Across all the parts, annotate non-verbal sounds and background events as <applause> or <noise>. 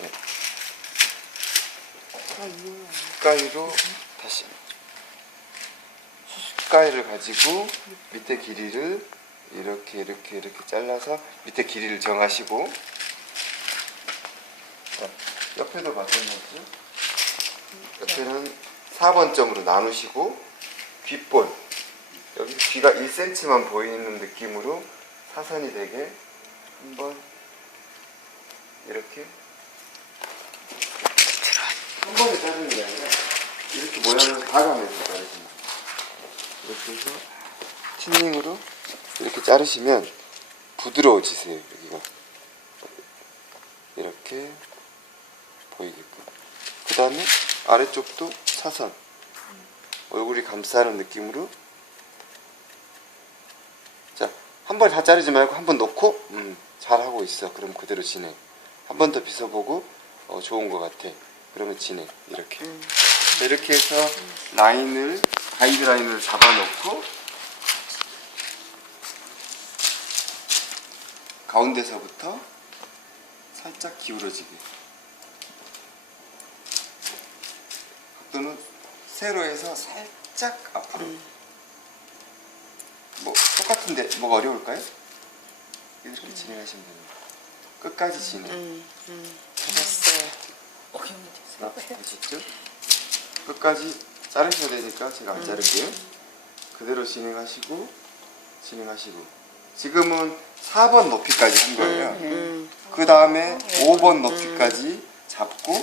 네. 가위로 다시 수숫가위를 가지고 밑에 길이를 이렇게 이렇게 이렇게 잘라서 밑에 길이를 정하시고 자, 옆에도 마찬가지죠. 옆에는 4번 점으로 나누시고 귓볼 여기 귀가 1cm만 보이는 느낌으로 사선이 되게 한번 이렇게 한 번에 자르는 게 아니라 이렇게 모양을 봐가면서 자르시면 이렇게 해서 틴닝으로 이렇게 자르시면 부드러워지세요 여기가. 이렇게 보이게끔. 그 다음에 아래쪽도 사선. 얼굴이 감싸는 느낌으로. 자한 번에 다 자르지 말고 한번 놓고 음, 잘하고 있어. 그럼 그대로 진행 한 번 더 빗어보고 어, 좋은 것 같아 그러면 진행 이렇게. 자, 이렇게 해서 라인을 가이드 라인을 잡아놓고 가운데서부터 살짝 기울어지게. 각도는 세로에서 살짝 앞으로. 뭐 똑같은데 뭐가 어려울까요? 이렇게 진행하시면 됩니다. 끝까지 진행. 음, 음. 잘했어요. 자, 보셨죠? 끝까지 자르셔야 되니까 제가 안 자를게요. 그대로 진행하시고 진행하시고 지금은 4번 높이까지 한 거예요. 음, 그 다음에 5번 높이까지 잡고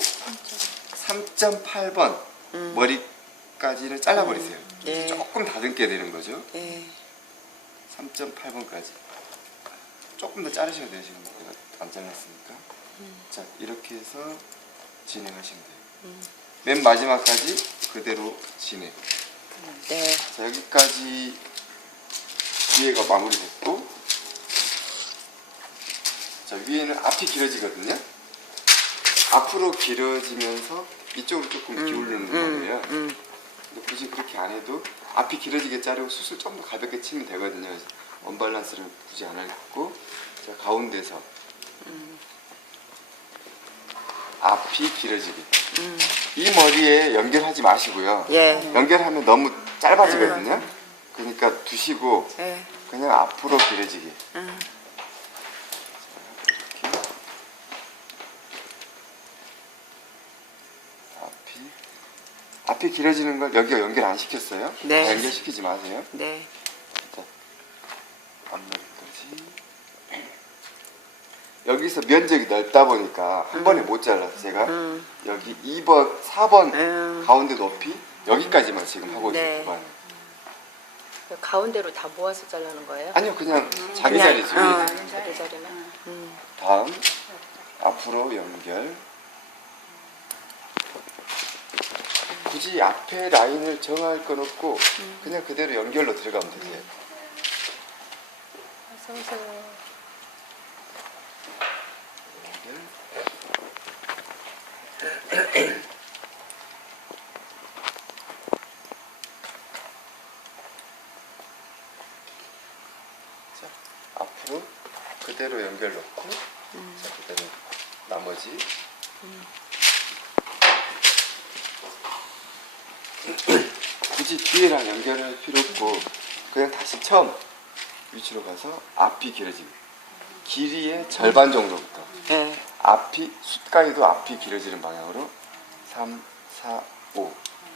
3.8번 음. 머리까지를 잘라버리세요. 네. 조금 다듬게 되는 거죠. 네. 3.8번까지 조금 더 자르셔야 돼요. 지금 내가 안 잘랐으니까. 자 이렇게 해서 진행하시면 돼요. 맨 마지막까지 그대로 진행. 네. 자 여기까지 뒤에가 마무리됐고 자 위에는 앞이 길어지거든요. 앞으로 길어지면서 이쪽으로 조금 기울는 거예요. 음, 근데 굳이 그렇게 안 해도 앞이 길어지게 자르고 수술 좀 더 가볍게 치면 되거든요. 언밸런스를 굳이 안 하고 자 가운데서 앞이 길어지게 음. 이 머리에 연결하지 마시고요. 예. 연결하면 너무 짧아지거든요. 그러니까 두시고 예. 그냥 앞으로 길어지게 음. 앞이 앞이 길어지는 걸 여기가 연결 안 시켰어요? 네. 연결시키지 마세요. 네. 자, 앞머리까지. 여기서 면적이 넓다 보니까 한 번에 못 잘라서 제가 음. 여기 2번, 4번 음. 가운데 높이 여기까지만 지금 하고 있어요. 네. 그만. 가운데로 다 모아서 자르는 거예요? 아니요, 그냥 자기 그냥, 자리죠. 어. 자기 자리만. 음. 다음 앞으로 연결. 굳이 앞에 라인을 정할 건 없고 그냥 그대로 연결로 들어가면 되세요. 어서 오세요. 연결. 자, 앞으로 그대로 연결 넣고 자, 그대로 나머지. 굳이 뒤에랑 연결할 필요 없고 그냥 다시 처음 위치로 가서 앞이 길어지고 길이의 절반 정도부터. 예. 앞이 숫가위도 앞이 길어지는 방향으로 3, 4, 5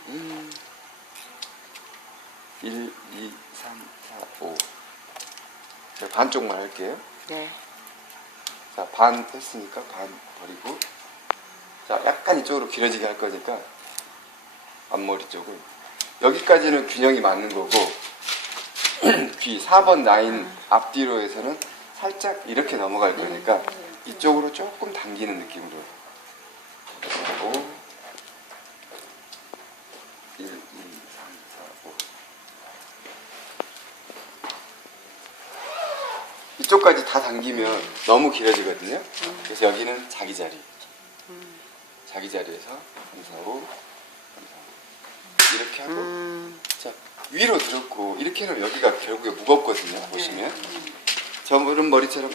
음. 1, 2, 3, 4, 5 제가 반쪽만 할게요. 네. 자, 반 했으니까 반 버리고. 자, 약간 이쪽으로 길어지게 할 거니까 앞머리 쪽을. 여기까지는 균형이 맞는 거고 <clears throat> 귀 4번 라인 앞뒤로 해서는 살짝 이렇게 넘어갈 거니까 이쪽으로 조금 당기는 느낌으로 하고 1, 2, 3, 4, 5 이쪽까지 다 당기면 너무 길어지거든요. 그래서 여기는 자기 자리. 자기 자리에서 3, 4, 5, 3, 4, 5. 이렇게 하고 음. 자 위로 들었고 이렇게 하면 여기가 결국에 무겁거든요. 보시면 저런 머리처럼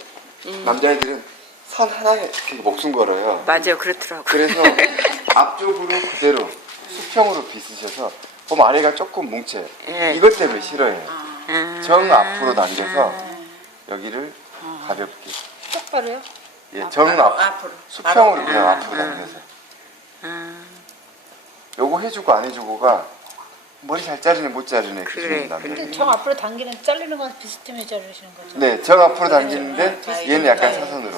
남자애들은 선 하나에 되게 목숨 걸어요. 맞아요. 그렇더라고. 그래서 <laughs> 앞쪽으로 그대로 수평으로 빗으셔서 봄 아래가 조금 뭉쳐요. 예. 이것 때문에 싫어해요. 음. 정 앞으로 당겨서 여기를 가볍게. 똑바로요? 예, 정 앞, 앞으로. 수평으로 그냥 아, 앞으로 아. 당겨서. 음. 요거 해주고 안 해주고가 머리 잘 자르네 못 자르네 그 그래, 남자. 근데 정 앞으로 당기는 자르는 건 비스듬히 자르시는 거죠? 네, 정 앞으로 당기는데 얘는 약간 네, 사선으로.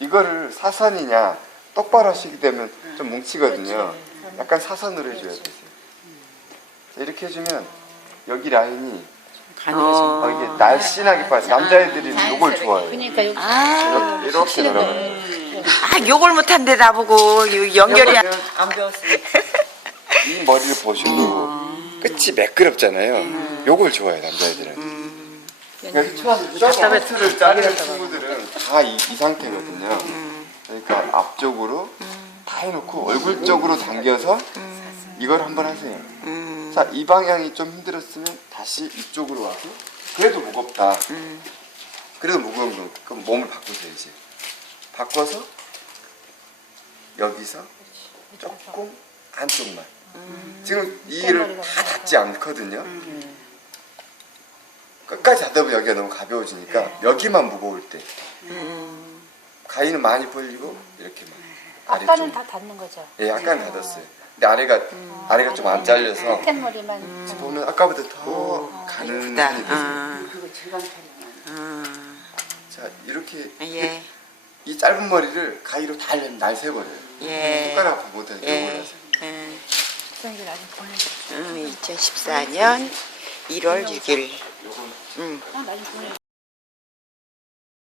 이거를 사선이냐 똑바로 하시게 되면 좀 뭉치거든요. 약간 사선으로 해줘야 돼요. 자, 이렇게 해주면 여기 라인이 어. 어, 이게 날씬하게 빠져. 남자애들이 이걸 좋아해요. 그러니까 여기 아, 이렇게 들어가. 아, 욕을 못한데 나보고 요- 연결이 안, 안 배웠으니까. 이 머리를 보셔도 끝이 매끄럽잖아요. 요걸 좋아해요 남자애들은. 그러니까 저트를 자르는 친구들은 다 이 상태거든요. 그러니까 앞쪽으로 다 해놓고 얼굴 쪽으로 당겨서 이걸 한번 하세요. 음. 자, 이 방향이 좀 힘들었으면 다시 이쪽으로 와서 그래도 무겁다. 그래도 무거운 거. 그럼 몸을 바꾸세요, 이제. 바꿔서 여기서 조금 안쪽만. 지금 이 일을 다 닿지 않거든요. 끝까지 닿다 보면 여기가 너무 가벼워지니까 여기만 무거울 때. 가위는 많이 벌리고 이렇게만. 아까는 아래쪽. 다 닿는 거죠? 예, 약간 닫았어요. 근데 아래가 아래가 좀 안 잘려서 템머리만 보면 아까보다 더 가는 예쁘다. 편이 됐어요. 아. 음. 자 이렇게 예. 이 짧은 머리를 가위로 다 날새버려요. 예. 손가락 못하게 예. 하세요. 예. 수성이를 아직 보내줘. 음, 2014년 1월 6일. 요건 음. 아, 나중에 보내줘.